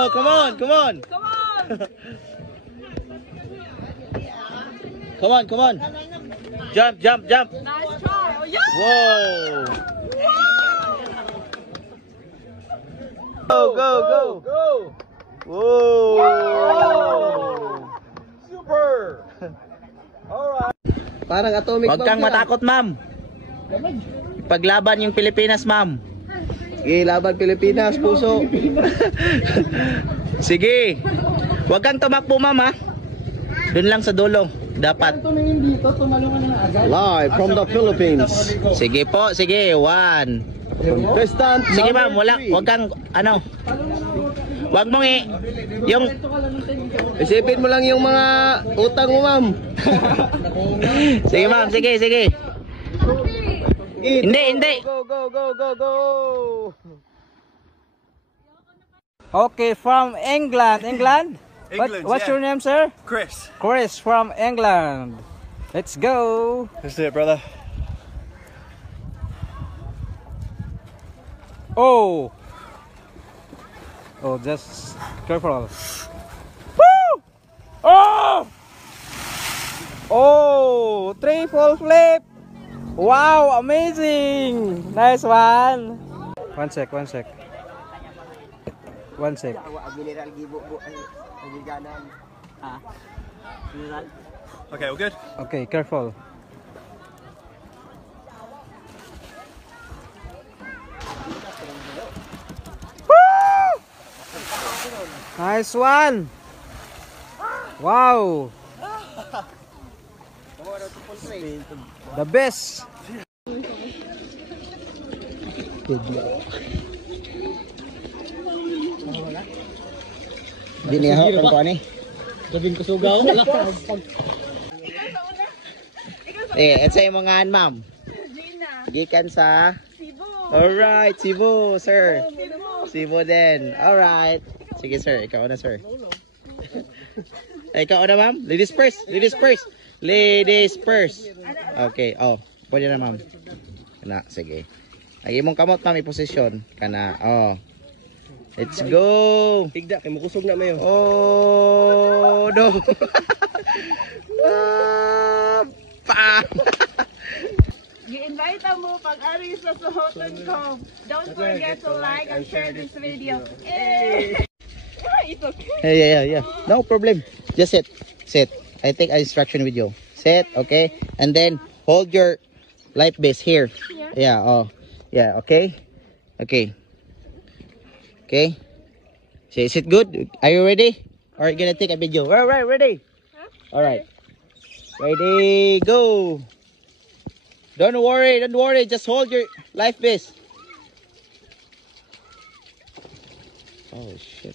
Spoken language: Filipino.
Oh, come on, come on. Come on! Come on, come on. Jump, jump, jump. Nice try! Oh, yeah! Whoa. Go, go, go. Go! Whoa. Super! Alright. Parang atomic Huwag kang matakot, ma'am. Paglaban yung Pilipinas, ma'am. Sige, laban Pilipinas, puso. Sige. Huwag kang tumakbo, ma'am, ha. Doon lang sa dulo. Dapat. Live from the Philippines. Sige po, sige. 1. Contestant Sige, ma'am. number Wala. 3. Huwag kang, ano. Huwag mong yung... Isipin mo lang yung mga utang mo, ma'am. Sige, ma'am. Sige, sige. Hindi, hindi. Go, go, go, go, go. Okay, from England. England? England, What's yeah. your name, sir? Chris. Chris from England. Let's go. Let's do it, brother. Oh. Oh, just careful. Woo! Oh! Oh, triple flip. Wow, amazing. Nice one. One sec. One sec. Okay, all good? Okay, careful. Woo! Nice one. Wow. The best. Biniho kung kuha ni. Sabing ko sugaw. Ito sa imong nga, ma'am. Gina! Gikan sa... Cebu! Alright, Cebu, sir. Cebu! Cebu din. Alright. Sige, sir. Ikaw na, sir. Ay, ikaw na, ma'am. Ladies first. Ladies first. Ladies first. Okay. Oh, pwede na, ma'am. Kana, sige. Ay, imong kamot, ma'am, i-posisyon. Kana, oh. Let's go. Tigda, kay mukusog na mayo. Oh, no. Pa. I-invite mo pag-ari sa suhotan ko. Don't forget to like and share this video. It's okay. Yeah. No problem. Just sit. Sit. I take an instruction with you. Sit, okay? And then hold your life vest here. Yeah, oh. Yeah, okay? Okay. Okay? So, is it good? Are you ready? Or are you gonna take a video? Alright, ready? Alright. Ready, go! Don't worry. Just hold your life vest. Oh, shit.